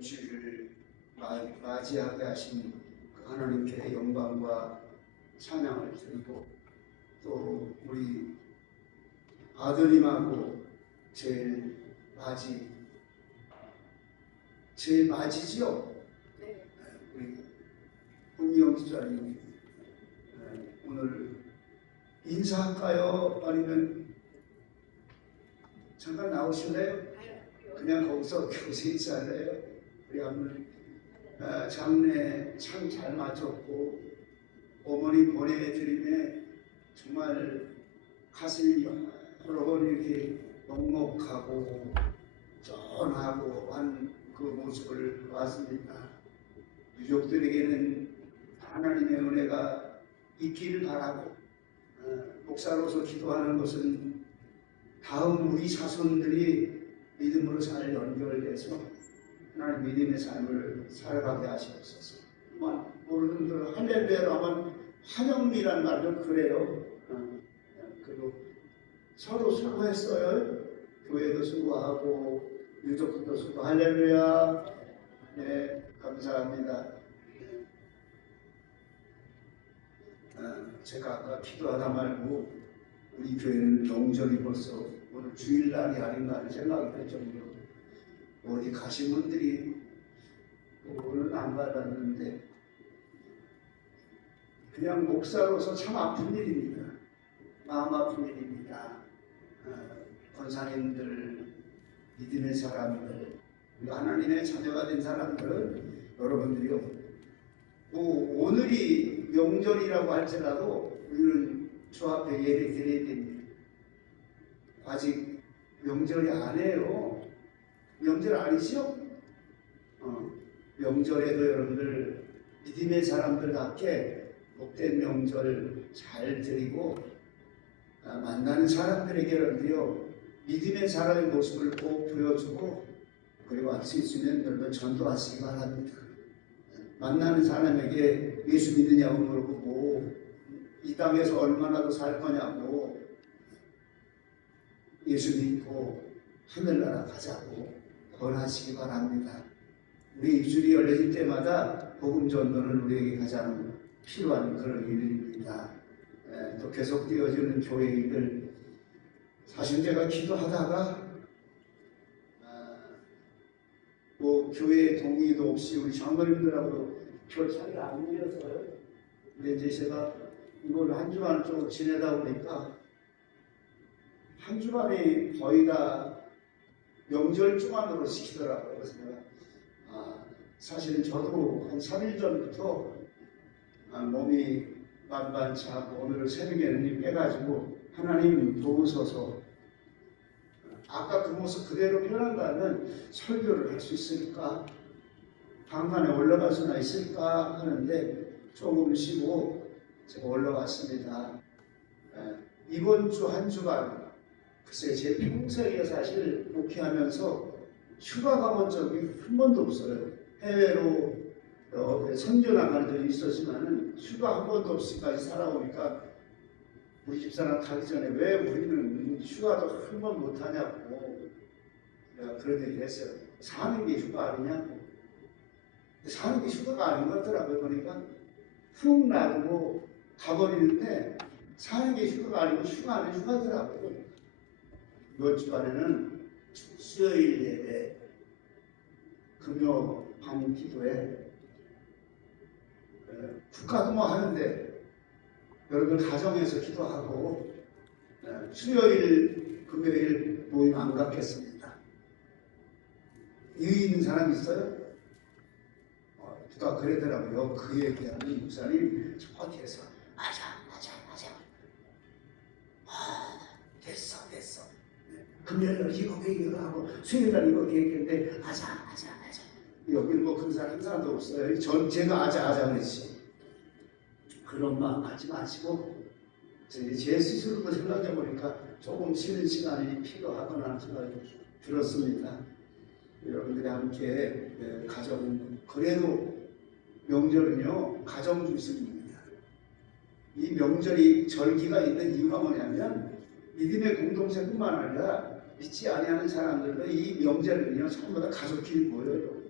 일주일을 맞이하게 하신 그 하나님께 영광과 찬양을 드리고, 또 우리 아드님하고 제일 맞이지요? 네. 우리 홍미영 기자님 오늘 인사할까요? 아니면 잠깐 나오실래요? 그냥 거기서 교세 인사할래요? 우리 오늘 장례 참 잘 마쳤고 어머니 보내드림에 정말 가슴이 여러 번 이렇게 먹먹하고 쩐하고 한 그 모습을 봤습니다. 유족들에게는 하나님의 은혜가 있기를 바라고, 목사로서 기도하는 것은 다음 우리 자손들이 믿음으로 잘 연결돼서 하나님 믿음의 삶을 살아가게 하시옵소서. 모르는 분들은 할렐루야로 하면 환영이라는 말도 그래요. 그리고 서로 수고했어요. 교회도 수고하고 유족들도 수고. 할렐루야. 네, 감사합니다. 제가 아까 기도하다 말고 우리 교회는 명절이 벌써 오늘 주일날이 아닌가 하는 생각이 들 정도로 어디 가신 분들이 오늘은 안 받았는데, 그냥 목사로서 참 아픈 일입니다. 마음 아픈 일입니다. 권사님들, 믿음의 사람들, 하나님의 자녀가 된 사람들은 여러분들이요, 오늘이 명절이라고 할지라도 우리는 주 앞에 예배 드려야 됩니다. 아직 명절이 아니에요. 명절 아니죠? 명절에도 여러분들 믿음의 사람들답게 복된 명절 잘 드리고, 만나는 사람들에게 여러분들요 믿음의 사람의 모습을 꼭 보여주고, 그리고 할 수 있으면 여러분 전도하시기 바랍니다. 만나는 사람에게 예수 믿느냐고 물어보고, 이 땅에서 얼마나 더 살 거냐고, 예수 믿고 하늘나라 가자고 권하시기 바랍니다. 우리 입술이 열려질 때마다 복음 전도는 우리에게 가장 필요한 그런 일입니다. 또 계속되어지는 교회 일들, 사실 제가 기도하다가 뭐 교회 동의도 없이 우리 장로님들하고 별 차이가 안 밀려서요. 근데 이제 제가 이걸 한 주간 좀 지내다 보니까 한 주간이 거의 다 명절 주간으로 시키더라고요. 그래서 내가 사실은 저도 한 3일 전부터 몸이 만반치하고 오늘 새벽에는 빼가지고 하나님 도우소서, 아까 그 모습 그대로 표현한다면 설교를 할 수 있을까? 방간에 올라갈 수나 있을까? 하는데 조금 쉬고 제가 올라왔습니다. 이번 주 한 주간, 글쎄 제 평생에 사실 목회하면서 휴가 가본 적이 한 번도 없어요. 해외로 선교 나간 적이 있었지만은 휴가 한 번도 없이까지 살아오니까 우리 집사람 가기 전에 왜 우리는 휴가도 한 번 못하냐고 내가 그런 얘기 했어요. 사는 게 휴가 아니냐고. 사는 게 휴가가 아닌 것 같더라고요. 그러니까 훅 놔두고 가버리는데 사는 게 휴가가 아니고 휴가 안에 휴가더라고요. 이번 주간에는 수요일 예배, 금요 밤 기도에 국가도 뭐 하는데 여러분 가정에서 기도하고, 수요일 금요일 모임 안 갖겠습니다. 이유 있는 사람 있어요? 누가 그러더라고요. 그 얘기하는 목사님 저 뒤에서 맞아 됐어 금요일날 이거 계획을 하고 수요일날 이거 계획했는데 맞아 여기 뭐 그런 사람 한 사람도 없어요. 제가 아자 그랬지. 그런 마음 갖지 마시고, 제 스스로도 생각해 보니까 조금 쉬는 시간이 필요하구나 하는 생각이 들었습니다. 여러분들이 함께 가정, 그래도 명절은요 가정 중심입니다. 이 명절이 절기가 있는 이유가 뭐냐면 믿음의 공동체뿐만 아니라 믿지 아니하는 사람들도 이 명절은요 전부 다 가족끼리 모여요.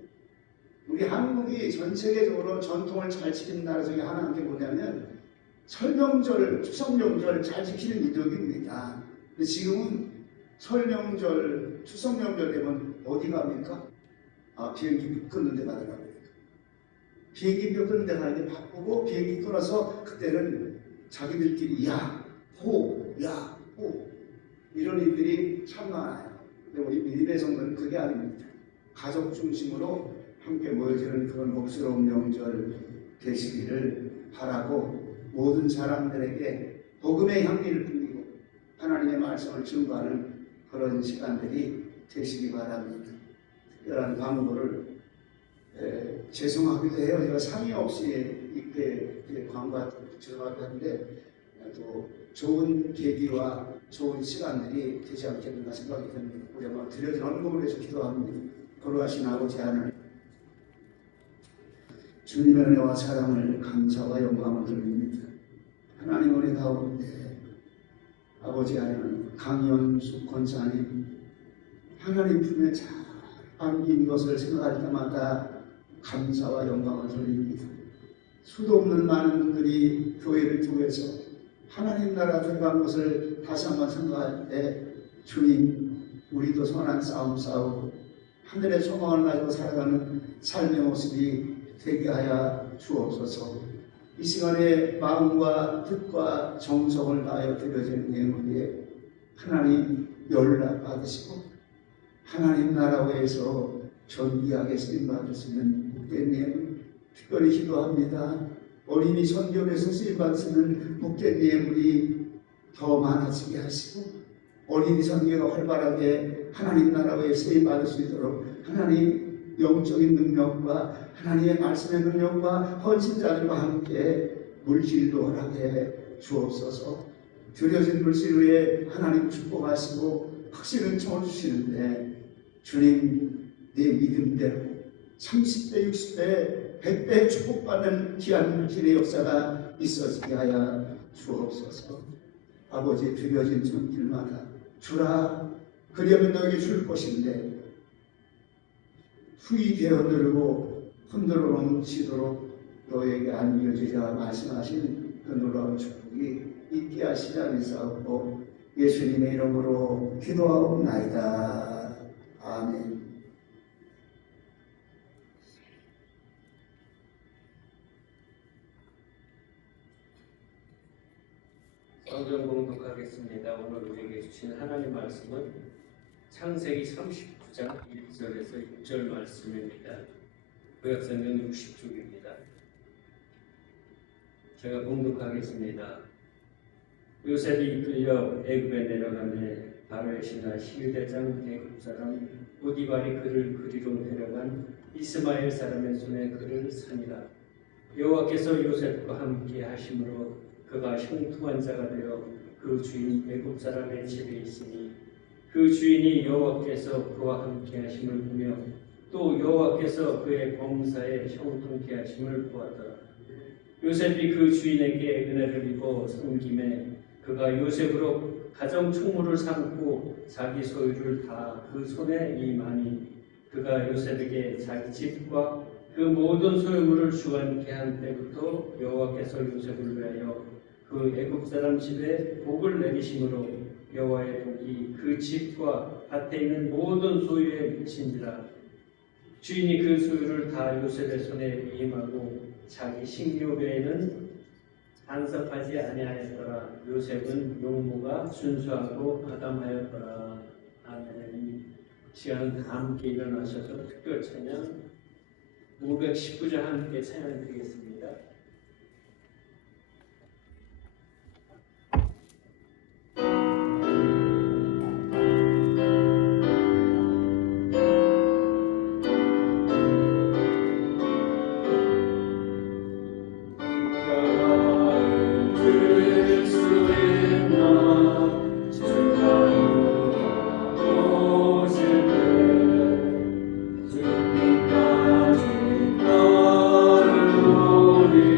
우리 한국이 전 세계적으로 전통을 잘 지키는 나라 중에 하나인 게 뭐냐면 설명절, 추석 명절 잘 지키는 민족입니다. 근데 지금은 설 명절, 추석 명절 되면 어디 갑니까? 비행기 끊는 데 가더라고요. 비행기 끊는 데 가는 게 바쁘고 비행기 끊어서 그때는 자기들끼리 야, 호, 야, 호 이런 일들이 참 많아요. 근데 우리 믿음의 성도는 그게 아닙니다. 가족 중심으로 함께 모여지는 그런 복스러운 명절 되시기를 바라고 모든 사람들에게 복음의 향기를 풍기고 하나님의 말씀을 증거하는 그런 시간들이 되시기 바랍니다. 특별한 광고를 죄송하기도 해요. 제가 상의 없이 이렇게 광고가 들어갔는데 또 좋은 계기와 좋은 시간들이 되지 않겠는가 생각이 듭니다. 우리 한번 드려진 헌금을 해서 기도합니다. 거룩하신 아버지 하나님, 주님의 은혜와 사랑을 감사와 영광을 드립니다. 하나님 은혜 가운데 아버지 하나님 강연수 권사님 하나님 품에 잘 안긴 것을 생각할 때마다 감사와 영광을 드립니다. 수도 없는 많은 분들이 교회를 통해서 하나님 나라 들어간 것을 다시 한번 생각할 때 주님, 우리도 선한 싸움 싸우고 하늘의 소망을 가지고 살아가는 삶의 모습이 되게 하여 주옵소서. 이 시간에 마음과 뜻과 정성을 다하여 드려지는 예물에 하나님 연락 받으시고 하나님 나라에서 존귀하게 쓰임받을 수 있는 목회님 특별히 기도합니다. 어린이 선교에서 쓰임받을 수 있는 목회님 예물이 더 많아지게 하시고 어린이 선교가 활발하게 하나님 나라에 쓰임받을 수 있도록 하나님 영적인 능력과 하나님의 말씀의 능력과 헌신자들과 함께 물질도 허락해 주옵소서. 드려진 물질 위에 하나님 축복하시고 확신 은총을 주시는데 주님 내 믿음대로 30배, 60배, 100배 축복받는 귀한 물질의 역사가 있어지게 하여 주옵소서. 아버지 드려진 손길마다 주라 그리하면 너에게 줄 것인데 후이 되어 누르고 흔들어 넘치도록 너에게 안겨주자 말씀하신 그 놀라운 축복이 있게 하시지 않으사옵고 예수님의 이름으로 기도하옵나이다. 아멘. 성경 공독하겠습니다. 오늘 우리에게 주신 하나님 말씀은 창세기 39장 1절에서 6절 말씀입니다. 구약성경 60쪽입니다. 제가 공독하겠습니다. 요셉이 이끌려 애굽에 내려가매 바로의 신하 시위대장 애굽 사람 보디발이 그를 그리로 데려간 이스마엘 사람의 손에 그를 산이라. 여호와께서 요셉과 함께 하심으로 그가 형통한 자가 되어 그 주인 애굽 사람의 집에 있으니 그 주인이 여호와께서 그와 함께 하심을 보며 또 여호와께서 그의 범사에 형통케 하심을 보았더라. 요셉이 그 주인에게 은혜를 입어 섬김에 그가 요셉으로 가정 총무를 삼고 자기 소유를 다 그 손에 임하니 그가 요셉에게 자기 집과 그 모든 소유물을 주관케 한 때부터 여호와께서 요셉을 위하여 그 애굽 사람 집에 복을 내리심으로 여호와의 복이 그 집과 밭에 있는 모든 소유에 미친지라. 주인이 그 소유를 다 요셉의 손에 임하고 자기 식료 외에는 간섭하지 아니하였더라. 요셉은 용모가 순수하고 아담하였더라. 아멘. 시간 함께 일어나셔서 특별 찬양 519장 함께 찬양 드리겠습니다. 우리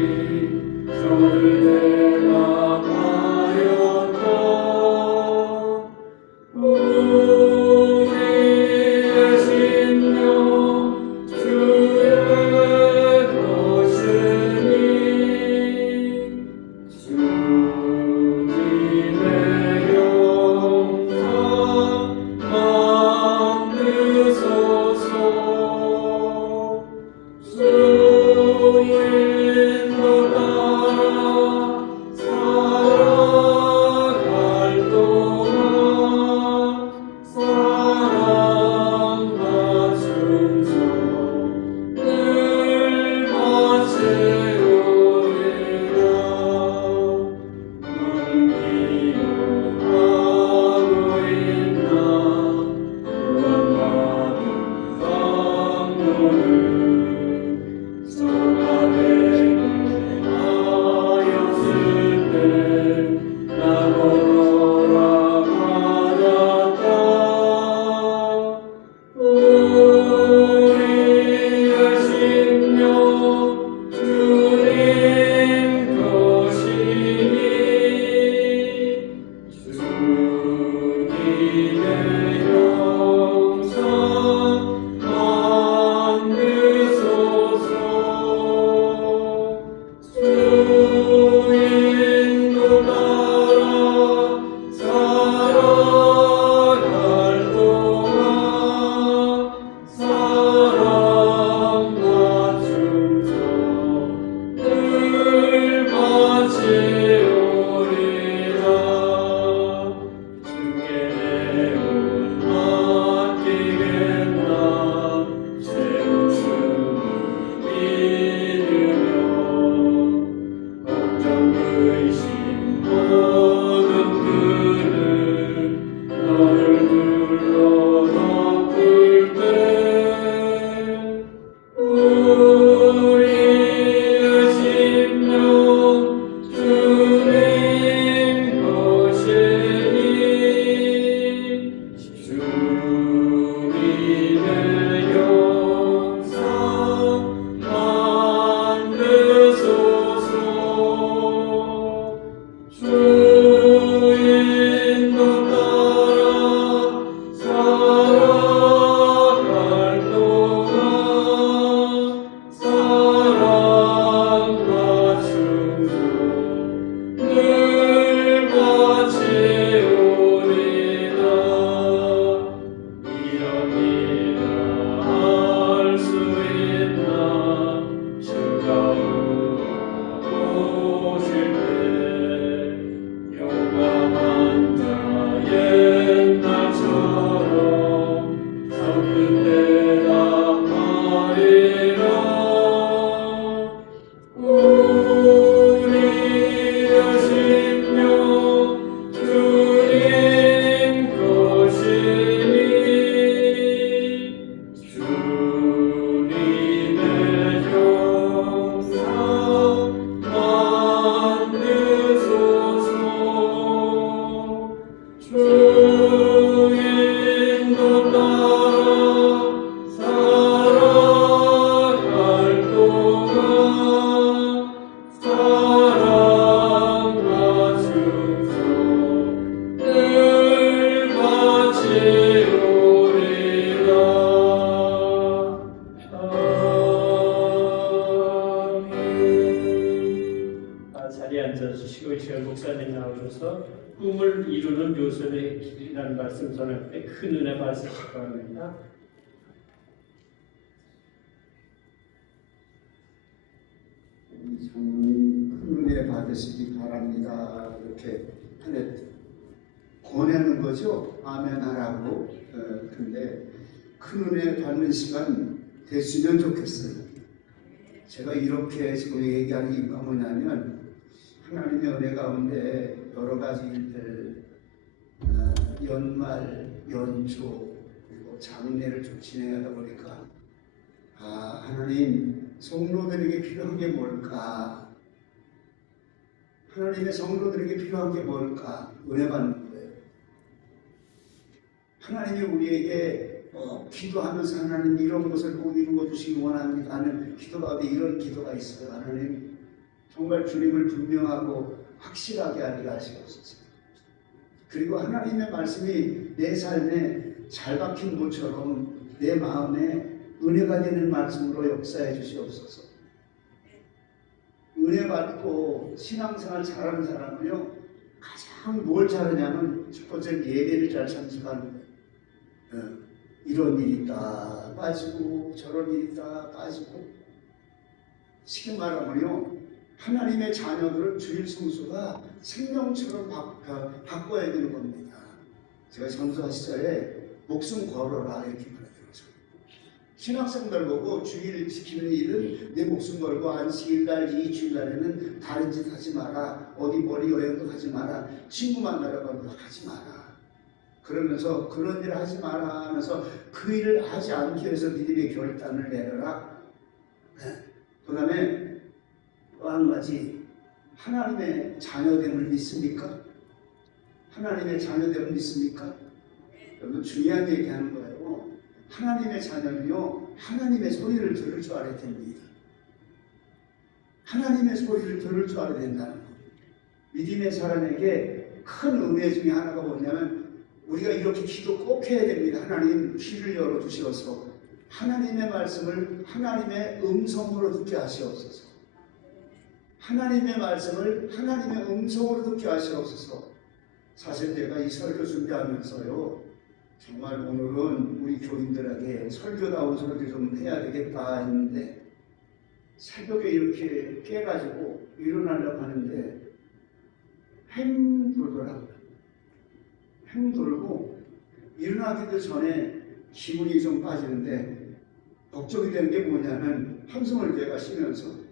자리에 앉아주시고 지금 목사님 나오셔서 꿈을 이루는 요셉의 길이라는 말씀 전할 때 큰 은혜 받으시기 바랍니다. 큰 은혜 받으시기 바랍니다. 이렇게 권하는 거죠. 아멘 하라고. 근데 큰 은혜 받는 시간 됐으면 좋겠어요. 제가 이렇게 지금 얘기하는 이유가 뭐냐면 하나님의 은혜 가운데 여러 가지 일들, 연말, 연초, 그리고 장례를 좀 진행하다 보니까 하나님 성도들에게 필요한 게 뭘까? 하나님의 성도들에게 필요한 게 뭘까? 은혜 받는 거예요. 하나님이 우리에게 기도하면서 하나님 이런 것을 꼭 이루어 주시기 원합니다 하는 기도 가운데 이런 기도가 있어요. 하나님 정말 주님을 분명하고 확실하게 하게 하시옵소서. 그리고 하나님의 말씀이 내 삶에 잘 박힌 모처럼 내 마음에 은혜가 되는 말씀으로 역사해 주시옵소서. 은혜 받고 신앙생활 잘하는 사람은요 가장 뭘 잘하냐면 첫 번째 예배를 잘 참석하는 거예요. 이런 일이 있다 빠지고 저런 일이 있다 빠지고 쉽게 말하면요 하나님의 자녀들은 주일 성수가 생명처럼 바꿔야 되는 겁니다. 제가 전도사 시절에 목숨 걸어라 이렇게 말해드렸죠. 신학생들 보고 주일 지키는 일은 내 목숨 걸고 안식일날 이 주일날에는 다른 짓 하지 마라. 어디 머리 여행도 하지 마라. 친구 만나러 가도 하지 마라. 그러면서 그런 일을 하지 마라 하면서 그 일을 하지 않기 위해서 니들의 결단을 내려라. 그 다음에 또 한 가지 하나님의 자녀됨을 믿습니까? 하나님의 자녀됨을 믿습니까? 여러분 중요한 얘기하는 거예요. 하나님의 자녀는요 하나님의 소리를 들을 줄 알아야 됩니다. 하나님의 소리를 들을 줄 알아야 된다는 거예요. 믿음의 사람에게 큰 은혜 중에 하나가 뭐냐면 우리가 이렇게 기도 꼭 해야 됩니다. 하나님 귀를 열어주시어서 하나님의 말씀을 하나님의 음성으로 듣게 하시옵소서. 하나님의 말씀을 하나님의 음성으로 듣게 하시옵소서. 사실 내가 이 설교 준비하면서요 정말 오늘은 우리 교인들에게 설교다운 설교 좀 해야 되겠다 했는데 새벽에 이렇게 깨가지고 일어나려고 하는데 햄 돌더라고요. 햄 돌고 일어나기도 전에 기분이 좀 빠지는데 걱정이 되는 게 뭐냐면 한숨을 내가 쉬면서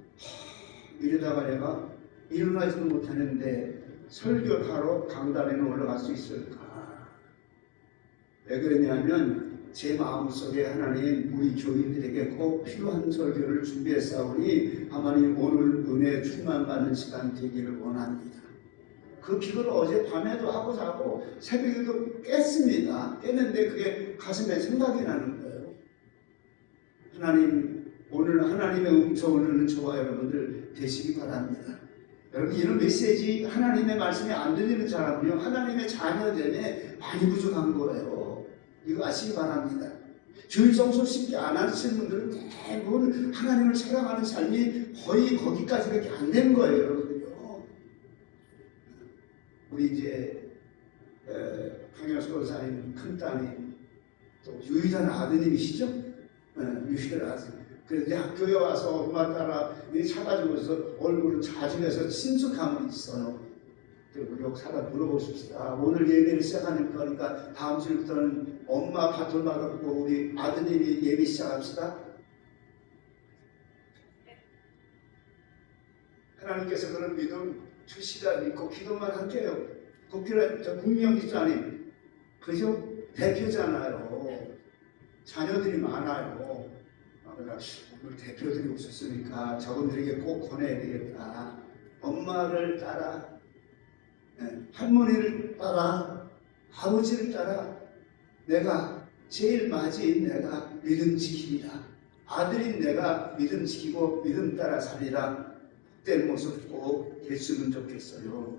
이러다가 내가 일어나지도 못하는데 설교하러 강단에는 올라갈 수 있을까? 왜 그러냐면 제 마음속에 하나님 우리 교인들에게 꼭 필요한 설교를 준비했사오니 하나님 오늘 은혜 충만 받는 시간 되기를 원합니다. 그 기도를 어제 밤에도 하고 자고 새벽에도 깼습니다. 깼는데 그게 가슴에 생각이 나는 거예요. 하나님 오늘 하나님의 음성을 듣는 저와 여러분들 되시기 바랍니다. 여러분 이런 메시지 하나님의 말씀이 안 들리는 사람은요 하나님의 자녀됨에 많이 부족한 거예요. 이거 아시기 바랍니다. 주일 성수 쉽게 안 하시는 분들은 대부분 하나님을 사랑하는 삶이 거의 거기까지밖에 안 되는 거예요, 여러분들요. 우리 이제 강효수 권사님 큰딸이 또 유일한 아드님이시죠? 유일한 아드님. 그런데 학교에 와서 엄마 따라 차 가지고 있어서 얼굴을 자중해서 친숙함이 있어요. 우리 사다 물어보십시다. 오늘 예배를 시작하는 거니까 다음 주부터는 엄마 바톤 받았고 우리 아드님이 예배 시작합시다. 하나님께서 그런 믿음 주시다 믿고 기도만 할게요. 국회는 저 국민의힘 그죠? 대표잖아요. 자녀들이 많아요. 그러니까 오늘 대표들이 오셨으니까 저분들에게 꼭 권해야 되겠다. 엄마를 따라, 할머니를 따라, 아버지를 따라 내가 제일 맞이인 내가 믿음 지키리라. 아들인 내가 믿음 지키고 믿음 따라 살리라. 그때 모습 꼭 됐으면 좋겠어요.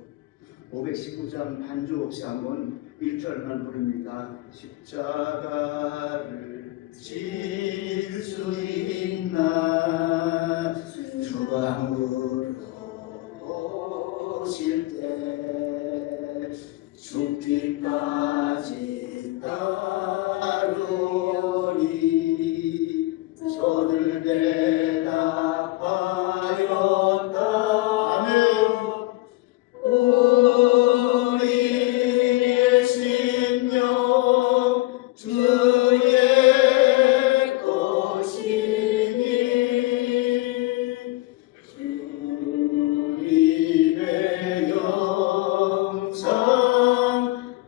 519장 반주 없이 한번 1절만 부릅니다. 십자가를 질 수 있나 주방으로 오실 때 죽기까지 따르니 손을 대답하였다. 우리의 심령 주의 것이니 주님의 영상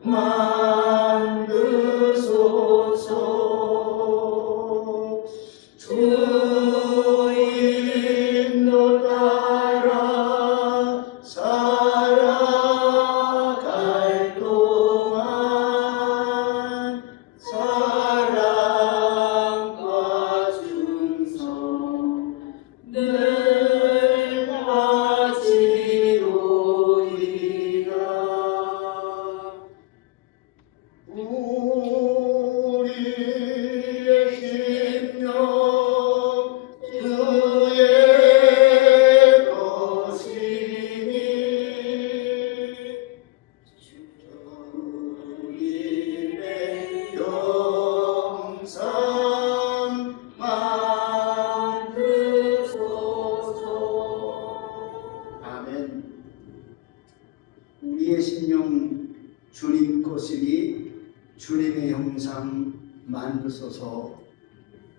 만드소서. 주 인도 따라 살아갈 동안 사랑과 충성 늘 가지로이다. 우리의 심령 주의 것이니 주님의 영상 만드소서. 아멘. 우리의 심령 주님 것이니 주님의 형상 만드소서.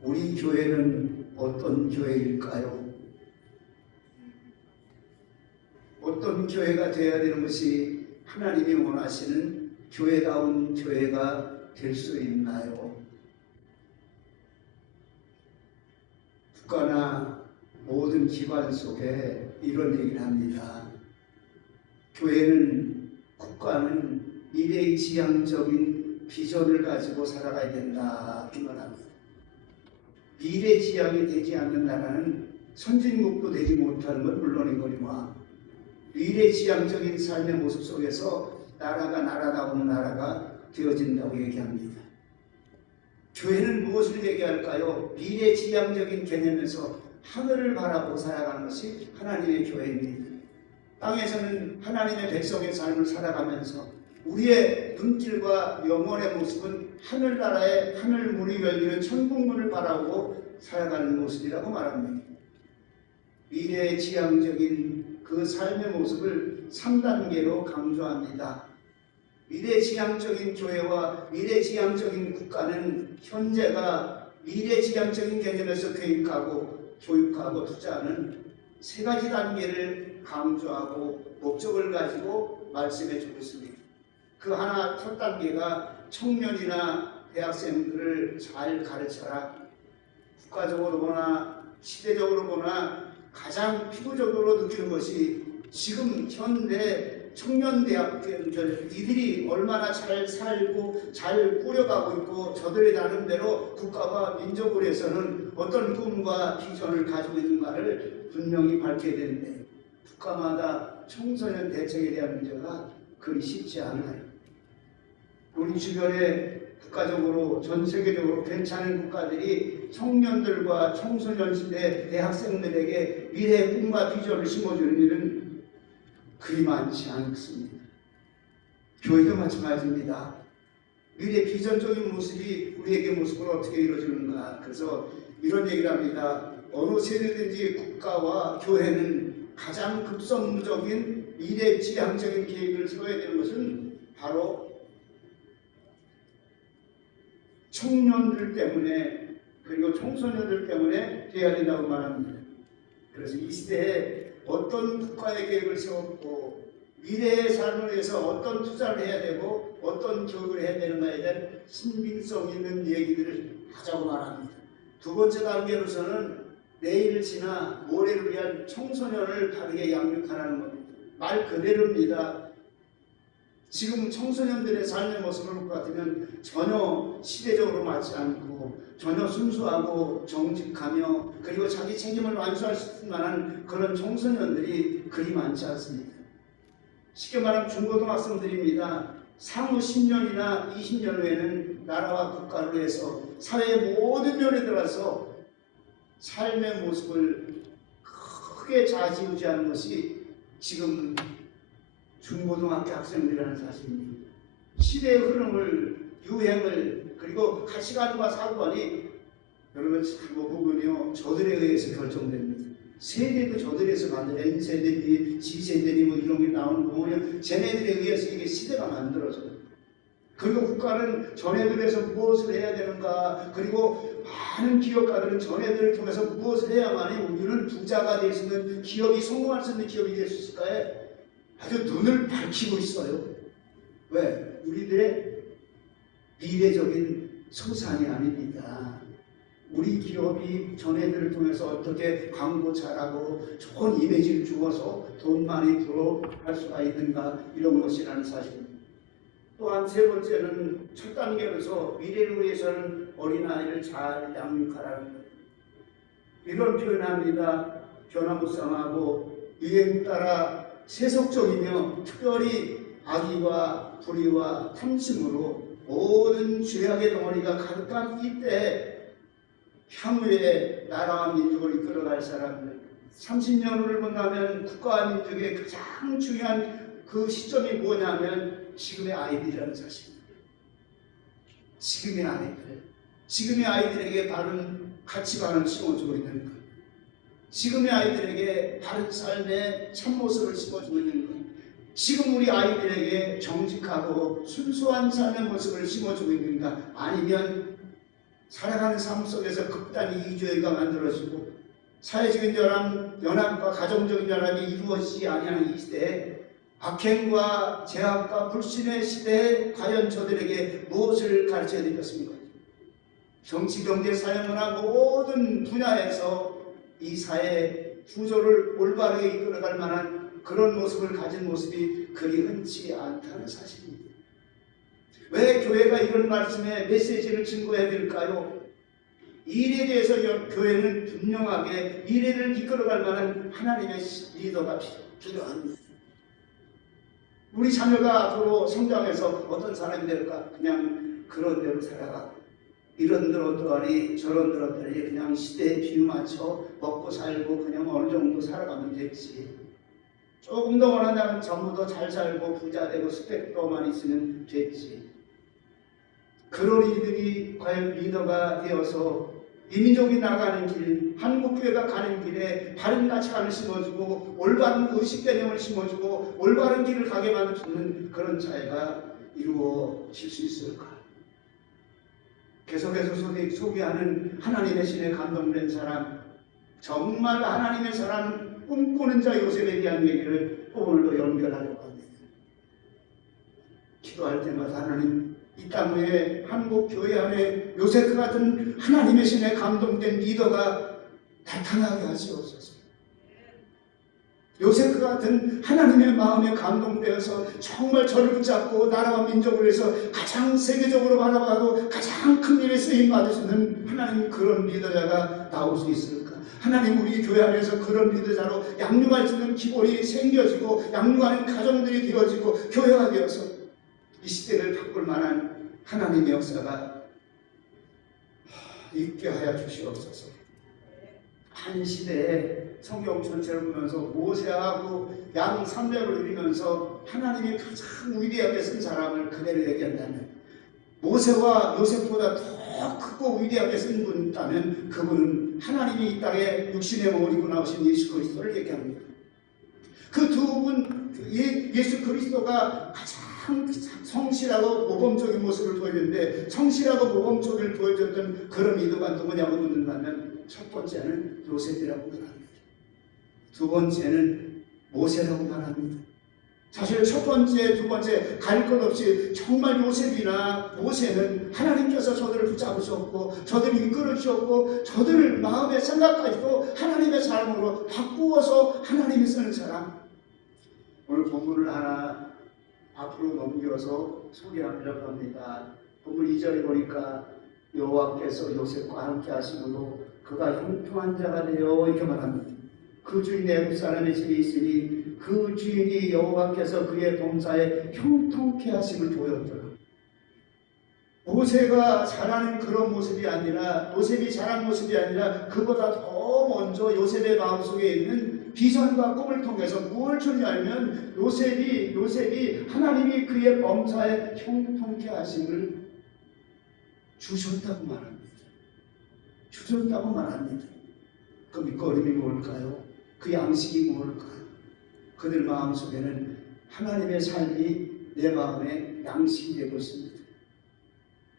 우리 교회는 어떤 교회일까요? 어떤 교회가 되어야 되는 것이 하나님이 원하시는 교회다운 교회가 될 수 있나요? 국가나 모든 기관 속에 이런 얘기를 합니다. 교회는, 국가는 미래지향적인 비전을 가지고 살아가야 된다, 이 말합니다. 미래지향이 되지 않는 나라는 선진국도 되지 못하는 건 물론이거니와 미래지향적인 삶의 모습 속에서 나라가 나라다운 나라가 되어진다고 얘기합니다. 교회는 무엇을 얘기할까요? 미래지향적인 개념에서 하늘을 바라보고 살아가는 것이 하나님의 교회입니다. 땅에서는 하나님의 백성의 삶을 살아가면서 우리의 눈길과 영혼의 모습은 하늘나라의 하늘문이 열리는 천국문을 바라보고 살아가는 모습이라고 말합니다. 미래지향적인 그 삶의 모습을 3단계로 강조합니다. 미래지향적인 교회와 미래지향적인 국가는 현재가 미래지향적인 개념에서 계획하고 교육하고 투자하는 3가지 단계를 강조하고 목적을 가지고 말씀해 주고 있습니다. 그 하나 첫 단계가 청년이나 대학생들을 잘 가르쳐라. 국가적으로 보나 시대적으로 보나 가장 피부적으로 느끼는 것이 지금 현대 청년 대학생들 이들이 얼마나 잘 살고 잘 꾸려가고 있고 저들이 나름대로 국가와 민족을 위해서는 어떤 꿈과 비전을 가지고 있는가를 분명히 밝혀야 되는데 국가마다 청소년 대책에 대한 문제가 그리 쉽지 않아요. 우리 주변에 국가적으로 전 세계적으로 괜찮은 국가들이 청년들과 청소년 시대 대학생들에게 미래의 꿈과 비전을 심어주는 일은 그리 많지 않습니다. 교회도 마찬가지입니다. 미래 비전적인 모습이 우리에게 모습을 어떻게 이루어지는가. 그래서 이런 얘기를 합니다. 어느 세대든지 국가와 교회는 가장 급선무적인 미래 지향적인 계획을 세워야 되는 것은 바로 청년들 때문에 그리고 청소년들 때문에 돼야 된다고 말합니다. 그래서 이 시대에 어떤 국가의 계획을 세웠고 미래의 삶을 위해서 어떤 투자를 해야 되고 어떤 교육을 해야 되는가에 대한 신빙성 있는 얘기들을 하자고 말합니다. 두 번째 단계로서는 내일을 지나 모레를 위한 청소년을 바르게 양육하라는 겁니다. 말 그대로입니다. 지금 청소년들의 삶의 모습을 볼 것 같으면 전혀 시대적으로 맞지 않고 전혀 순수하고 정직하며 그리고 자기 책임을 완수할 수 있을 만한 그런 청소년들이 그리 많지 않습니다. 쉽게 말하면 중고등학생들입니다. 향후 10년이나 20년 후에는 나라와 국가를 위해서 사회의 모든 면에 들어가서 삶의 모습을 크게 좌지우지하는 것이 지금 중고등학교 학생들이라는 사실입니다. 시대의 흐름을, 유행을, 그리고 가치관과 사고관이 여러분 그 부분이요 저들에 의해서 결정됩니다. 세대도 저들에서 만든 N세대니 G세대니 뭐 이런 게 나오는 거 보면 쟤네들에 의해서 이게 시대가 만들어져요. 그리고 국가는 전해들에서 무엇을 해야 되는가, 그리고 많은 기업가들은 전해들을 통해서 무엇을 해야만이 우리는 부자가 될 수 있는 기업이, 성공할 수 있는 기업이 될 수 있을까에 아주 눈을 밝히고 있어요. 왜? 우리들의 미래적인 소산이 아닙니다. 우리 기업이 전해들을 통해서 어떻게 광고 잘하고 좋은 이미지를 주어서 돈 많이 들어갈 수가 있는가, 이런 것이라는 사실입니다. 또한 세 번째는 첫 단계로서 미래를 위해서는 어린아이를 잘 양육하라는 것. 이런 표현합니다. 변화무쌍하고 유행 따라 세속적이며 특별히 악의와 불의와 탐심으로 모든 죄악의 덩어리가 가득한 이때 향후에 나라와 민족을 이끌어갈 사람들, 30년 후를 본다면 국가와 민족의 가장 중요한 그 시점이 뭐냐면 지금의 아이들이라는 사실입니다. 지금의 아이들에게 바른 가치관을 심어주고 있는 것, 지금의 아이들에게 바른 삶의 참모습을 심어주고 있는 것, 지금 우리 아이들에게 정직하고 순수한 삶의 모습을 심어주고 있는가, 아니면 살아가는 삶 속에서 극단의 이주의가 만들어지고 사회적인 연합과 가정적인 연합이 이루어지지 아니하는 이 시대에 악행과 제약과 불신의 시대에 과연 저들에게 무엇을 가르쳐야 되겠습니까? 정치, 경제, 사회, 문화 모든 분야에서 이 사회 구조를 올바르게 이끌어갈 만한 그런 모습을 가진 모습이 그리 흔치 않다는 사실입니다. 왜 교회가 이런 말씀에 메시지를 증거해야 될까요? 이 일에 대해서 교회는 분명하게 미래를 이끌어갈 만한 하나님의 리더가 필요합니다. 우리 자녀가 앞으로 성장해서 어떤 사람이 될까? 그냥 그런 대로 살아가. 이런 들었더니 저런 들었더니 그냥 시대에 비맞춰 먹고 살고 그냥 어느 정도 살아가면 됐지. 조금 더 원한다면 전부 더 잘 살고 부자 되고 스펙도만 있으면 됐지. 그런 이들이 과연 리더가 되어서 이 민족이 나가는 길, 한국교회가 가는 길에 바른 가치관을 심어주고 올바른 의식개념을 심어주고 올바른 길을 가게 만들어주는 그런 사회가 이루어질 수 있을까? 계속해서 소개하는 하나님의 신에 감동된 사람, 정말 하나님의 사람 꿈꾸는 자 요셉에 대한 얘기를 오늘도 연결하려고 합니다. 기도할 때마다 하나님, 이 땅 위에 한국 교회 안에 요셉 같은 하나님의 신에 감동된 리더가 나타나게 하시옵소서. 요셉 같은 하나님의 마음에 감동되어서 정말 저를 붙잡고 나라와 민족을 위해서 가장 세계적으로 바라봐도 가장 큰 일에 쓰임 받으시는 하나님, 그런 리더자가 나올 수 있을까? 하나님, 우리 교회 안에서 그런 리더자로 양육할 수 있는 기본이 생겨지고 양육하는 가정들이 되어지고 교회가 되어서 이 시대를 바꿀 만한 하나님의 역사가 있게 하여 주시옵소서. 한 시대에 성경 전체를 보면서 모세하고 양 300을 누리면서 하나님이 가장 위대하게 쓴 사람을 그대로 얘기한다면, 모세와 요셉보다 더 크고 위대하게 쓴 분이 있다면 그분은 하나님이 이 땅에 육신의 몸을 입고 나오신 예수 그리스도를 얘기합니다. 그 두 분, 예수 그리스도가 가장 성실하고 모범적인 모습을 보였는데, 성실하고 모범적을 보여줬던 그런 리더가 누구냐고 묻는다면 첫 번째는 요셉이라고 말합니다. 두 번째는 모세라고 말합니다. 사실 첫 번째, 두 번째 갈 것 없이 정말 요셉이나 모세는 하나님께서 저들을 붙잡으셨고 저들을 이끌어주셨고 저들 마음의 생각까지도 하나님의 사람으로 바꾸어서 하나님이 쓰는 사람. 오늘 본문을 하나 앞으로 넘겨서 소개하려고 합니다. 본문 2절에 보니까 여호와께서 요셉과 함께 하심으로 그가 형통한 자가 되어 이렇게 말합니다. 그 주인 애굽 사람의 집에 있으니 그 주인이 여호와께서 그의 범사에 형통케 하심을 보였더라. 모세가 잘하는 그런 모습이 아니라 요셉이 잘한 모습이 아니라 그보다 더 먼저 요셉의 마음속에 있는 비전과 꿈을 통해서 무엇을 주냐면 요셉이 하나님이 그의 범사에 형통케 하심을 주셨다고 말합니다. 주셨다고 말합니다. 그 밑거름이 뭘까요? 그 양식이 뭘까요? 그들 마음속에는 하나님의 삶이 내 마음에 양식이 되고 있습니다.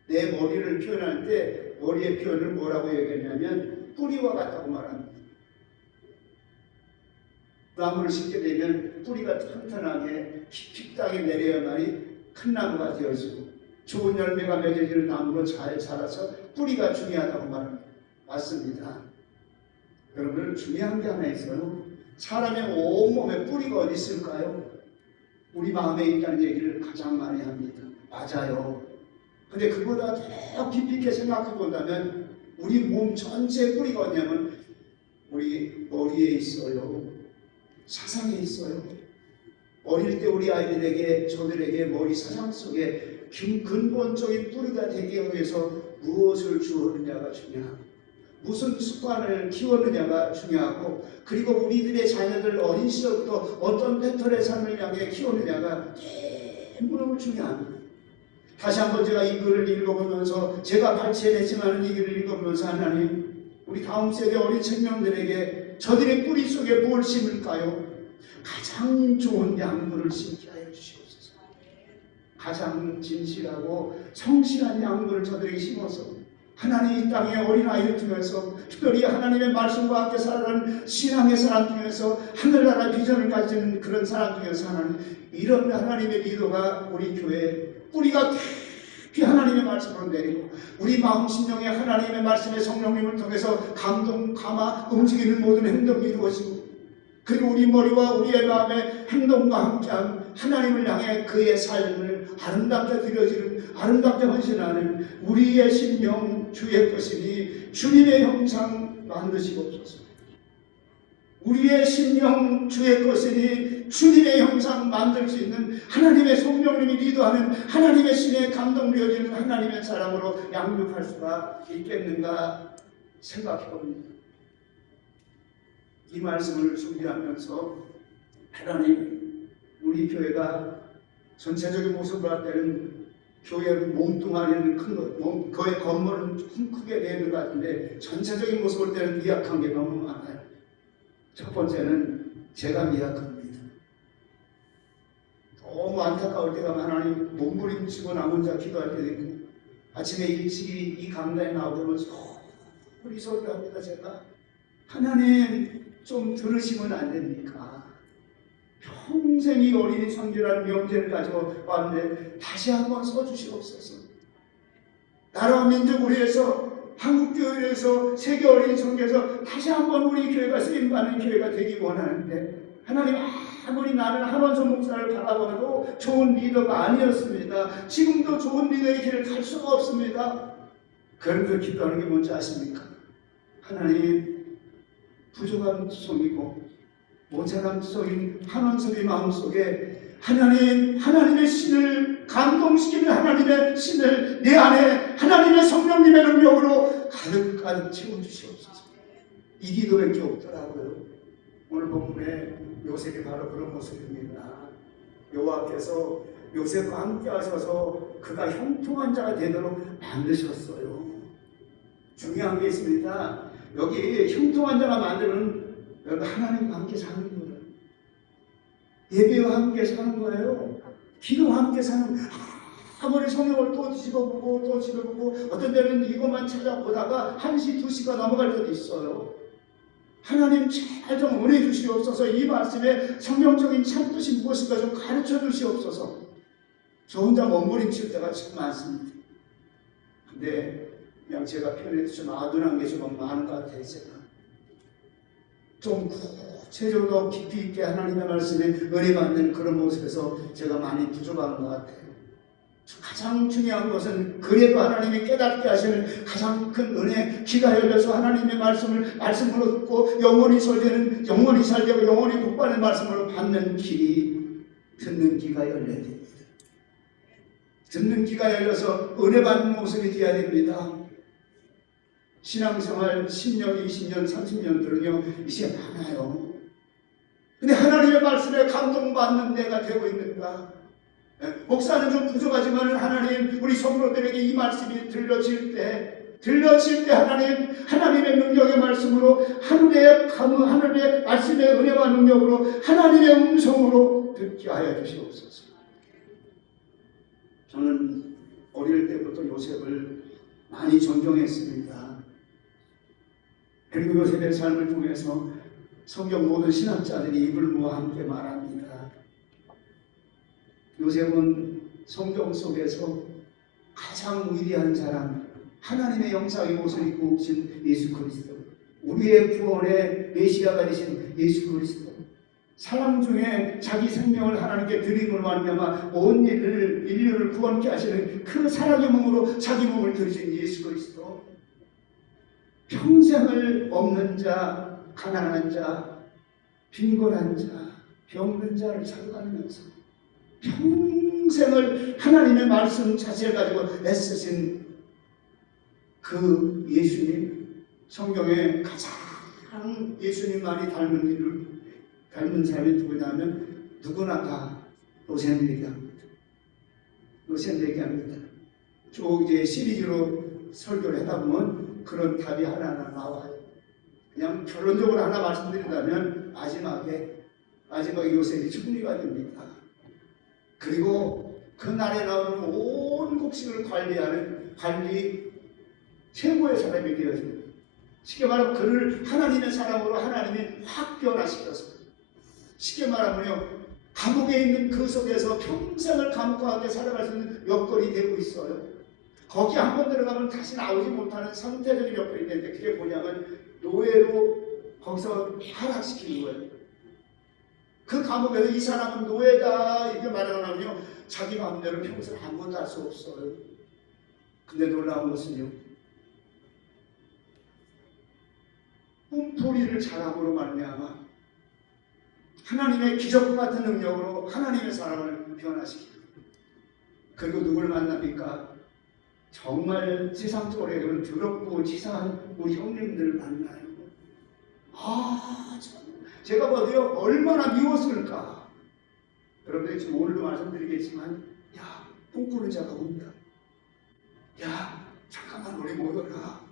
내 머리를 표현할 때 머리의 표현을 뭐라고 얘기했냐면 뿌리와 같다고 말합니다. 나무를 심게 되면 뿌리가 튼튼하게 깊이 땅에 내려야만이 큰 나무가 되어지고 좋은 열매가 맺어지는 나무로 잘 자라서 뿌리가 중요하다고 말합니다. 맞습니다. 여러분 중요한 게 하나 있어요. 사람의 온몸에 뿌리가 어디 있을까요? 우리 마음에 있다는 얘기를 가장 많이 합니다. 맞아요. 근데 그보다 더 깊이 있게 생각해 본다면 우리 몸 전체에 뿌리가 어디냐면 우리 머리에 있어요. 사상에 있어요. 어릴 때 우리 아이들에게 저들에게 머리 사상 속에 근본적인 뿌리가 되기 위해서 무엇을 주었느냐가 중요하고 무슨 습관을 키웠느냐가 중요하고 그리고 우리들의 자녀들 어린 시절부터 어떤 패턴의 삶을 향해 키웠느냐가 너무너무 중요합니다. 다시 한번 제가 이 글을 읽어보면서 제가 발췌했지만 이 글을 읽어보면서 하나님 우리 다음 세대 어린 청년들에게 저들의 뿌리 속에 무엇을 심을까요? 가장 좋은 양분을 심게 하여 주시옵소서. 가장 진실하고 성실한 양분을 저들에게 심어서 하나님 이 땅의 어린아이를 통해서 특별히 하나님의 말씀과 함께 살아가는 신앙의 사람 중에서 하늘나라 비전을 가진 그런 사람 중에서 하나님 이런 하나님의 리더가 우리 교회에 뿌리가 깊이 하나님의 말씀으로 내리고 우리 마음 심령에 하나님의 말씀의 성령님을 통해서 감동, 감화, 움직이는 모든 행동이 이루어지고 그리고 우리 머리와 우리의 마음의 행동과 함께한 하나님을 향해 그의 삶을 아름답게 드려지는 아름답게 헌신하는 우리의 심령 주의 것이니 주님의 형상 만드시옵소서. 우리의 심령 주의 것이니 주님의 형상 만들 수 있는 하나님의 성령님이 리더하는 하나님의 신에 감동되어지는 하나님의 사람으로 양육할 수가 있겠는가 생각해 봅니다. 이 말씀을 준비하면서 하나님 우리 교회가 전체적인 모습을 할 때는 교회 몸뚱아리는 큰 것, 교회 건물은 좀 크게 되는 것 같은데 전체적인 모습을 때는 미약한 게 너무 많아요. 첫 번째는 제가 미약합니다. 너무 안타까울 때가 하나님 몸부림치고 나 혼자 기도할 때도 있고 아침에 일찍이 이 강단에 나오면 소리 합니다. 제가 하나님 좀 들으시면 안 됩니까? 평생 이 어린이 선교라는 명제를 가지고 왔는데 다시 한번 써주시옵소서. 나라와 민족을 위해서 한국교회를 위해서 세계 어린이 선교에서 다시 한번 우리 교회가 쓰임받는 교회가 되기 원하는데 하나님 아무리 나는 한원선 목사를 바라보아도 좋은 리더가 아니었습니다. 지금도 좋은 리더의 길을 갈 수가 없습니다. 그런데 기도하는 게 뭔지 아십니까? 하나님 부족한 투성이고 모자란 투성인 한원섭의 마음속에 하나님의 신을 감동시키는 하나님의 신을 내 안에 하나님의 성령님의 능력으로 가득가득 채워주시옵소서. 이 기도밖에 없더라고요. 오늘 본문에 요셉이 바로 그런 모습입니다. 여호와께서 요셉과 함께 하셔서 그가 형통한 자가 되도록 만드셨어요. 중요한 게 있습니다. 여기 형통한 자가 만드는 여러분 하나님과 함께 사는 거예요. 예배와 함께 사는 거예요. 기도와 함께 사는 거예요. 아무리 성경을 또 뒤집어보고 또 집어보고 어떤 때는 이것만 찾아보다가 1시, 2시가 넘어갈 때도 있어요. 하나님 제발 좀 은혜 주시옵소서. 이 말씀에 성경적인 참뜻이 무엇인가 좀 가르쳐 주시옵소서. 저 혼자 몸부림칠 때가 참 많습니다. 근데 그냥 제가 표현해서 좀 아둔한 게 좀 많은 것 같아요. 제가 좀 구체적으로 깊이 있게 하나님의 말씀에 은혜 받는 그런 모습에서 제가 많이 부족한 것 같아요. 가장 중요한 것은 그래도 하나님이 깨닫게 하시는 가장 큰 은혜, 귀가 열려서 하나님의 말씀으로 듣고 영원히 설되는, 영원히 살되고 영원히 복받는 말씀으로 받는 귀, 듣는 귀가 열려야 됩니다. 듣는 귀가 열려서 은혜 받는 모습이 되어야 됩니다. 신앙생활 10년, 20년, 30년들은요 이제 많아요. 근데 하나님의 말씀에 감동받는 내가 되고 있는가? 목사는 좀 부족하지만 하나님, 우리 성도들에게 이 말씀이 들려질 때 하나님의 능력의 말씀으로, 하늘의 말씀의 은혜와 능력으로, 하나님의 음성으로 듣게 하여 주시옵소서. 저는 어릴 때부터 요셉을 많이 존경했습니다. 그리고 요셉의 삶을 통해서 성경 모든 신학자들이 입을 모아 함께 말합니다. 요셉은 성경 속에서 가장 위대한 사람, 하나님의 영상의 옷을 입고 오신 예수 그리스도, 우리의 구원의 메시아가 되신 예수 그리스도, 사람 중에 자기 생명을 하나님께 드림으로 말미암아 온 인류를 구원케 하시는 그 사랑의 몸으로 자기 몸을 드리신 예수 그리스도, 평생을 없는 자, 가난한 자, 빈곤한 자, 병든 자를 살아가면서 평생을 하나님의 말씀 자체를 가지고 애쓰신 그 예수님, 성경에 가장 예수님만이 닮은 사람이 누구냐면 누구나 다 요셉 얘기합니다. 요셉 얘기합니다. 쭉 이제 시리즈로 설교를 하다 보면 그런 답이 하나하나 나와요. 그냥 결론적으로 하나 말씀드린다면 마지막에 요셉이 승리가 됩니다. 그리고 그날에 나오는 온 곡식을 관리 최고의 사람이 되어집니다. 쉽게 말하면 그를 하나님의 사람으로 하나님이 확 변화시켰어요. 쉽게 말하면요, 감옥에 있는 그 속에서 평생을 감옥과 함께 살아갈 수 있는 여건이 되고 있어요. 거기 한번 들어가면 다시 나오지 못하는 상태적인 여건이 있는데, 그게 뭐냐면 노예로 거기서 하락시키는 거예요. 그 감옥에서 이 사람은 노예다 이렇게 말하면요, 자기 마음대로 평생 아무것도 할 수 없어요. 근데 놀라운 것은요, 꿈풀이를 잘함으로 말미암아 하나님의 기적과 같은 능력으로 하나님의 사람을 변화시킵니다. 그리고 누굴 만납니까? 정말 세상적으로 여러분 더럽고 치사한 우리 형님들을 만나요. 제가 봐도요, 얼마나 미웠을까. 여러분들이 지금 오늘도 말씀드리겠지만, 야, 꿈꾸는 자가 온다. 야, 잠깐만 우리 모여라.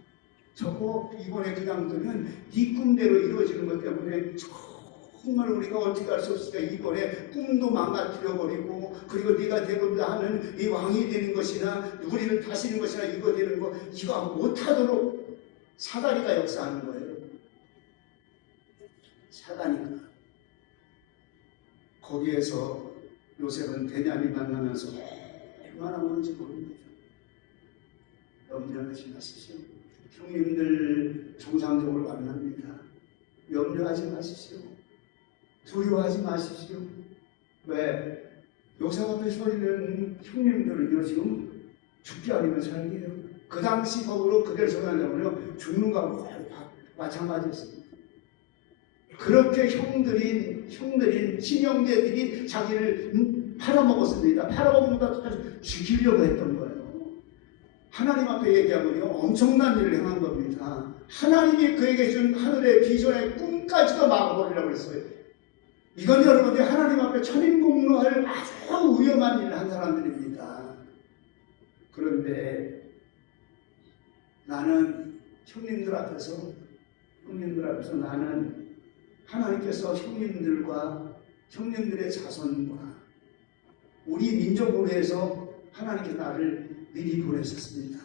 저거 이번에 그냥 두면 네 꿈대로 이루어지는 것 때문에 정말 우리가 어떻게 할 수 없으니까 이번에 꿈도 망가뜨려버리고, 그리고 네가 되고자 하는 이 왕이 되는 것이나 우리를 다스리는 것이나 이거 되는 거, 이거 못하도록 사다리가 역사하는 거예요. 사단이가. 거기에서 요셉은 베냐민 만나면서 얼마나 오는지 모릅니다. 염려하지 마십시오. 형님들 정상적으로 만납니다. 염려하지 마십시오. 두려워하지 마십시오. 왜? 요셉 앞에 서 있는 형님들은요, 지금 죽기 아니면 살기예요. 그 당시 법으로 그대로 정하려면요, 죽는 거하고 마찬가지였습니다. 그렇게 형들인 친형제들이 자기를 팔아먹었습니다. 팔아먹으면서 죽이려고 했던 거예요. 하나님 앞에 얘기하면요, 엄청난 일을 행한 겁니다. 하나님이 그에게 준 하늘의 비전의 꿈까지도 막아버리려고 했어요. 이건 여러분들이 하나님 앞에 천인공노할 아주 위험한 일을 한 사람들입니다. 그런데 나는 형님들 앞에서 나는 하나님께서 형님들의 자손과 우리 민족으로 해서 하나님께 나를 미리 보내셨습니다.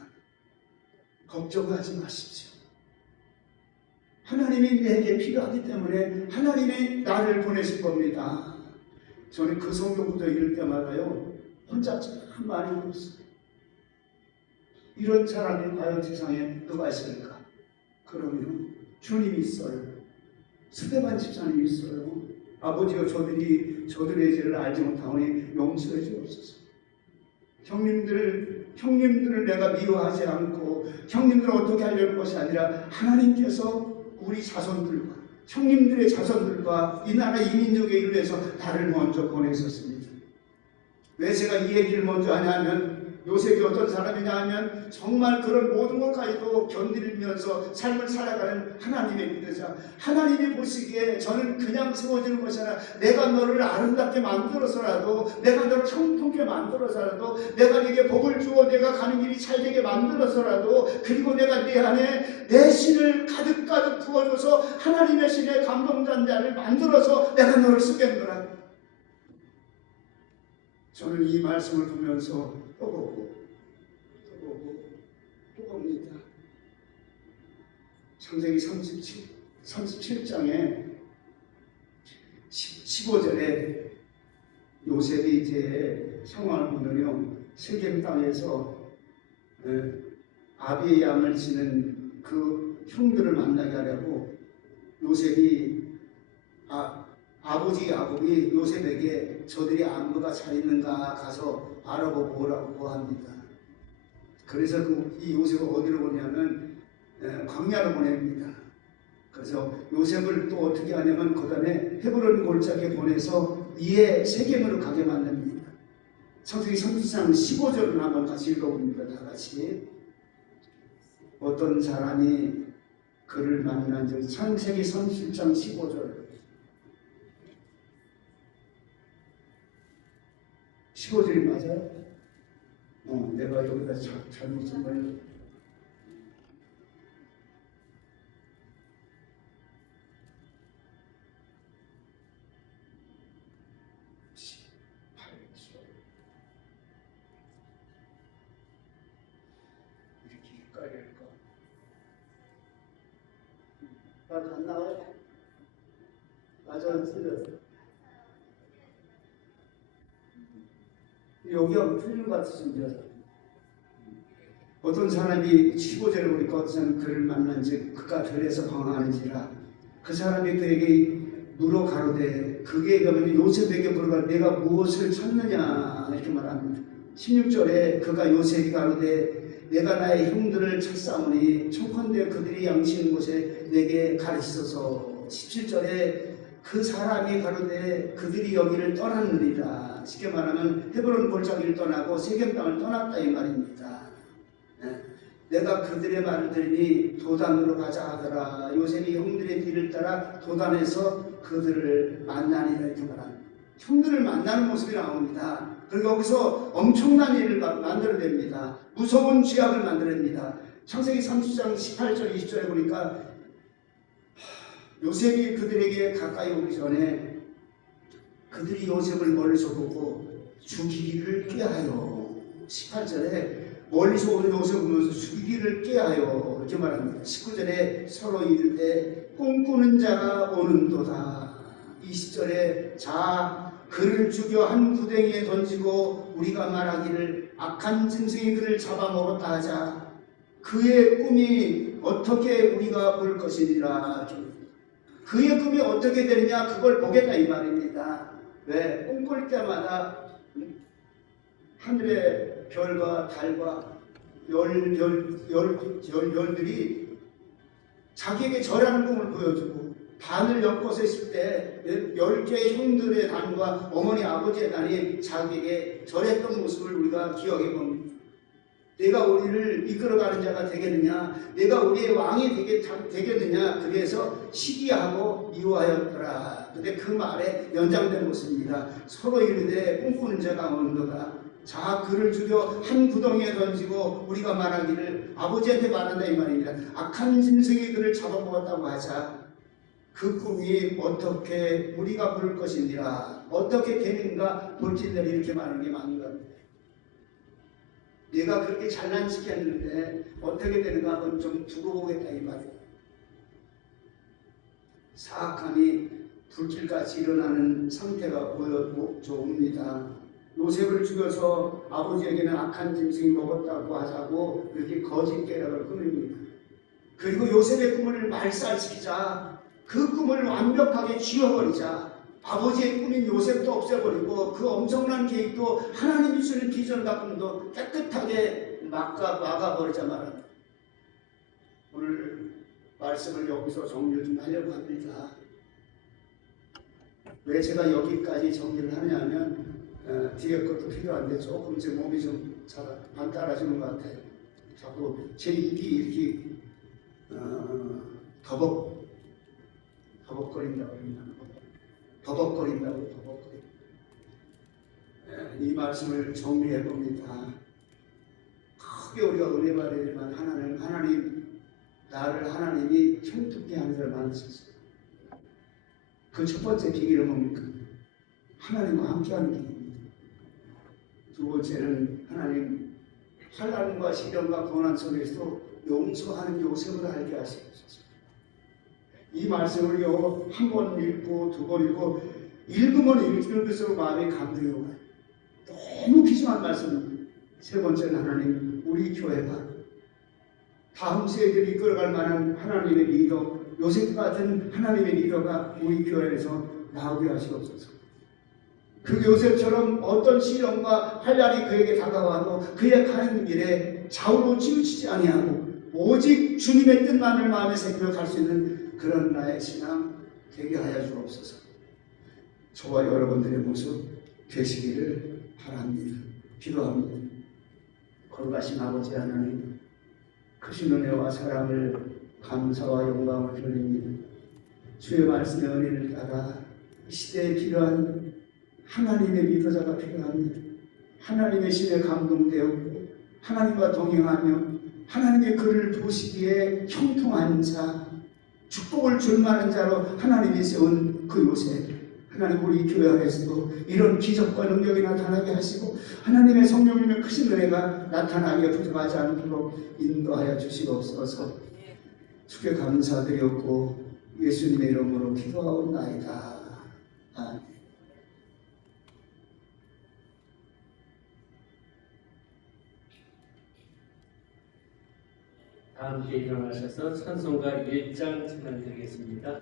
걱정하지 마십시오. 하나님이 내게 필요하기 때문에 하나님이 나를 보내실 겁니다. 저는 그 성경부터 읽을 때마다요 혼자 참 많이 울었어요. 이런 사람이 과연 세상에 누가 있을까? 그러면 주님이 있어요. 스데반 집사님이 있어요. 아버지여 저들의 죄를 알지 못하오니 용서해 주옵소서. 형님들을 내가 미워하지 않고 형님들을 어떻게 하려는 것이 아니라 하나님께서 우리 자손들과 형님들의 자손들과 이 나라 이민족의 일을 위해서 나를 먼저 보내셨습니다. 왜 제가 이 얘기를 먼저 하냐면 요셉이 어떤 사람이냐 하면 정말 그런 모든 것까지도 견디면서 삶을 살아가는 하나님의 믿으자. 하나님이 보시기에 저는 그냥 세워지는 것이 아니라 내가 너를 아름답게 만들어서라도 내가 너를 형통케 만들어서라도 내가 네게 복을 주어 내가 가는 길이 잘되게 만들어서라도 그리고 내가 네 안에 내 신을 가득 부어줘서 하나님의 신의 감동자를 만들어서 내가 너를 쓰겠노라. 저는 이 말씀을 보면서 또 보고 또 봅니다. 창세기 37장에 15절에 요셉이 이제 상황을 보면요, 세겜 땅에서 아비의 양을 치는 그 형들을 만나게 하려고 요셉이 아버지 야곱이 요셉에게 저들이 안부가 잘 있는가 가서 알아보고 오라고 합니다. 그래서 이 요셉을 어디로 보냐면 광야로 보냅니다. 그래서 요셉을 또 어떻게 하냐면 그 다음에 헤브론 골짜기에 보내서 이에 세겜으로 가게 만듭니다. 창세기 30장 15절을 한번 같이 읽어봅니다. 다 같이. 어떤 사람이 그를 만난 즉 창세기 30장 15절 15절이 맞아요? 내가 여기다 잘못 쓴 거예요. 이렇게 헷갈릴까? 맞아, 안 나와요? 맞아, 틀렸어. 여기하고 틀린 것 같으신데 어떤 사람이 15절에 보니까 어떤 사람이 그를 만난즉 그가 들에서 방황하는지라 그 사람이 그에게 물어 가로되 그게 가면 요셉에게 물어가 내가 무엇을 찾느냐 이렇게 말합니다. 16절에 그가 요셉이 가로되 내가 나의 형들을 찾사오니 청컨대 그들이 양치는 곳에 내게 가르치소서. 17절에 그 사람이 가로되 그들이 여기를 떠났느니라. 쉽게 말하면 헤브론 골짜기를 떠나고 세겜 땅을 떠났다 이 말입니다. 내가 그들의 말을 들으니 도단으로 가자 하더라. 요셉이 형들의 뒤를 따라 도단에서 그들을 만나니라 이렇게 말합니다. 형들을 만나는 모습이 나옵니다. 그리고 여기서 엄청난 일을 만들어냅니다. 무서운 죄악을 만들어냅니다. 창세기 30장 18절 20절에 보니까 요셉이 그들에게 가까이 오기 전에 그들이 요셉을 멀리서 보고 죽이기를 꾀하여 18절에 멀리서 오는 요셉을 보면서 죽이기를 꾀하여 이렇게 말합니다. 19절에 서로 이르되 꿈꾸는 자가 오는도다. 20절에 자 그를 죽여 한 구덩이에 던지고 우리가 말하기를 악한 짐승이 그를 잡아먹었다 하자. 그의 꿈이 어떻게 우리가 볼 것이니라. 그의 꿈이 어떻게 되느냐 그걸 보겠다 이 말입니다. 왜? 꿈꿀 때마다 하늘의 별과 달과 열들이 자기에게 절하는 꿈을 보여주고 단을 엮어서 있을 때 10개의 형들의 단과 어머니 아버지의 단이 자기에게 절했던 모습을 우리가 기억해 봅니다. 내가 우리를 이끌어가는 자가 되겠느냐, 내가 우리의 왕이 되겠느냐, 그래서 시기하고 미워하였더라. 근데 그 말에 연장된 모습입니다. 서로 이르되 꿈꾸는 자가 오는도다. 자 그를 죽여 한 구덩이에 던지고 우리가 말하기를 아버지한테 말한다 이 말입니다. 악한 짐승이 그를 잡아먹었다고 하자. 그 꿈이 어떻게 우리가 볼 것이니라. 어떻게 되는가 볼지들 이렇게 말하는 게 맞는 겁니다. 내가 그렇게 잘난 척했는데 어떻게 되는가 한번 좀 두고 보겠다 이 말이에요. 사악함이 불길같이 일어나는 상태가 보여옵니다. 요셉을 죽여서 아버지에게는 악한 짐승이 먹었다고 하자고 이렇게 거짓 계략을 꾸밉니다. 그리고 요셉의 꿈을 말살시키자 그 꿈을 완벽하게 쥐어버리자 아버지의 꿈인 요셉도 없애버리고 그 엄청난 계획도 하나님이 주는 비전과 꿈도 깨끗하게 막아버리자 말합니다. 오늘 말씀을 여기서 정리를 좀 하려고 합니다. 왜 제가 여기까지 정리를 하냐면 뒤에 것도 필요한데 조금 제 몸이 좀 잘 안 따라주는 것 같아요. 자꾸 제 입이 이렇게 더벅거린다고 합니다. 더벅거린다고. 이 말씀을 정리해 봅니다. 크게 우리가 은혜 받아야 되지만 나를 하나님이 형통케 하는 자를 만드셨어요. 그 첫 번째 비밀은 뭡니까? 하나님과 함께하는 길입니다. 두 번째는 하나님 환난과 시련과 고난 속에서도 용서하는 요셉을 알게 하시옵소서. 이 말씀을요 한 번 읽고 두 번 읽고 읽으면 읽을수록 마음이 감동이 와요. 너무 귀중한 말씀입니다. 세 번째는 하나님 우리 교회가 다음 세대를 이끌어갈 만한 하나님의 리더, 요셉 같은 하나님의 리더가 우리 교회에서 나오게 하시옵소서. 그 요셉처럼 어떤 시련과 환난이 그에게 다가와도 그의 가는 길에 좌우로 치우치지 아니하고 오직 주님의 뜻만을 마음에 새기며 갈 수 있는 그런 나의 신앙 되게 하여 주옵소서. 저와 여러분들의 모습 되시기를 바랍니다. 기도합니다. 거룩하신 아버지 하나님, 크신 은혜와 사랑을 감사와 영광을 드립니다. 주의 말씀의 은혜를 따라 이 시대에 필요한 하나님의 리더자가 필요합니다. 하나님의 신에 감동되었고 하나님과 동행하며 하나님의 글을 보시기에 형통한 자, 축복을 줄 만한 자로 하나님이 세운 그 요셉, 하나님 우리 교회 안에서도 이런 기적과 능력이 나타나게 하시고 하나님의 성령님의 크신 은혜가 나타나게 부족하지 않도록 인도하여 주시옵소서. 주께 감사드렸고 예수님의 이름으로 기도하옵나이다. 아멘. 다 함께 일어나셔서 찬송가 1장 찬양 드리겠습니다.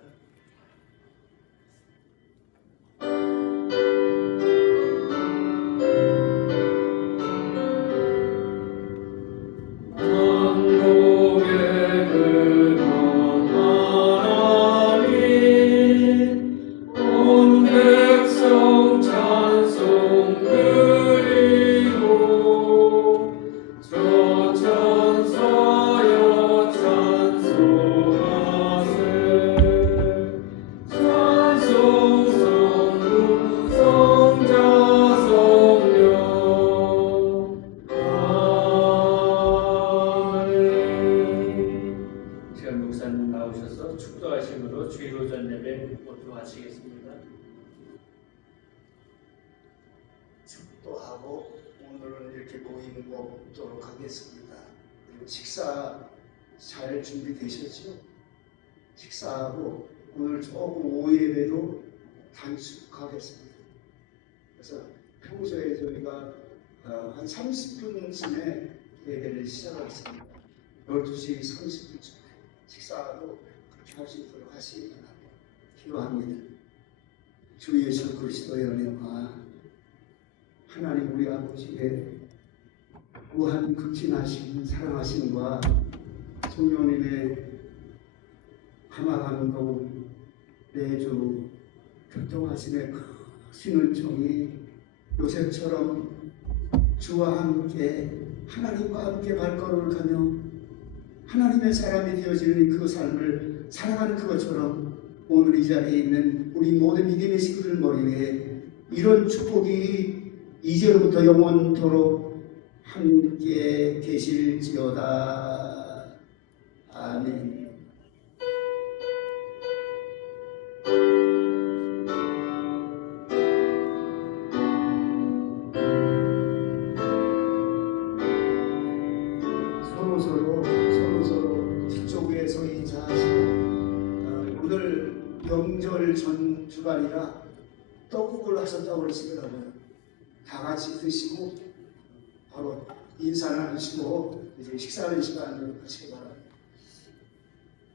축도하심으로 주의로전 예배 모두 마치겠습니다. 축도하고 오늘은 이렇게 모임 먹도록 하겠습니다. 그리고 식사 잘 준비되셨죠? 식사하고 오늘 조금 오후 예배도 단축하겠습니다. 그래서 평소에 저희가 한 30분쯤에 예배를 시작하겠습니다. 12시 30분쯤에 식사하고 그렇게 할 수 있도록 하시기 바랍니다. 기도합니다. 주 예수 그리스도의 은혜와 하나님 우리 아버지의 무한 극진하신 사랑하심과 성령님의 감화 감동 내주 교통하심의 크신 은총이 요셉처럼 주와 함께 하나님과 함께 발걸음을 가며 하나님의 사람이 되어지는 그 삶을 살아가는 그것처럼 오늘 이 자리에 있는 우리 모든 믿음의 식구들 머리 위에 이런 축복이 이제로부터 영원토록 함께 계실지어다. 아멘. 서로 뒤쪽에서 인사하시고 오늘 명절 전 주간이라 떡국을 하셨다고 그러시더라고요. 다 같이 드시고 바로 인사를 하시고 이제 식사하는 시간을 하시기 바랍니다.